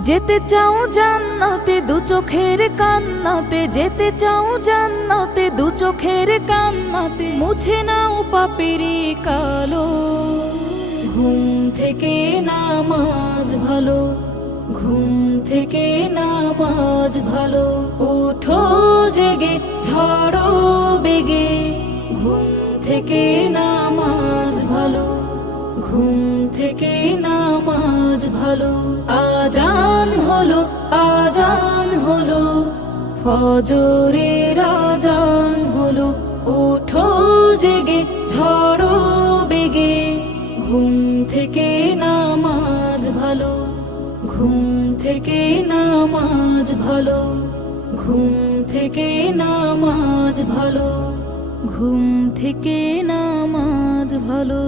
যেতে চাও জান্নাতে দু চোখের কান্নাতে, যেতে চাও জান্নাতে দু চোখের কান্নাতে, মুছে নাও পাপেরি কালো। ঘুম থেকে নামাজ ভালো, ঘুম থেকে নামাজ ভালো, ওঠো জেগে ঝড়ো বেগে। ঘুম থেকে নামাজ ভালো, ঘুম থেকে নামাজ ভালো। আজান হলো, আজান হলো, ফজরের আজান হলো, ওঠো জেগে ঝড়ো বেগে। ঘুম থেকে নামাজ ভালো, ঘুম থেকে নামাজ ভালো, ঘুম থেকে নামাজ ভালো, ঘুম থেকে নামাজ ভালো।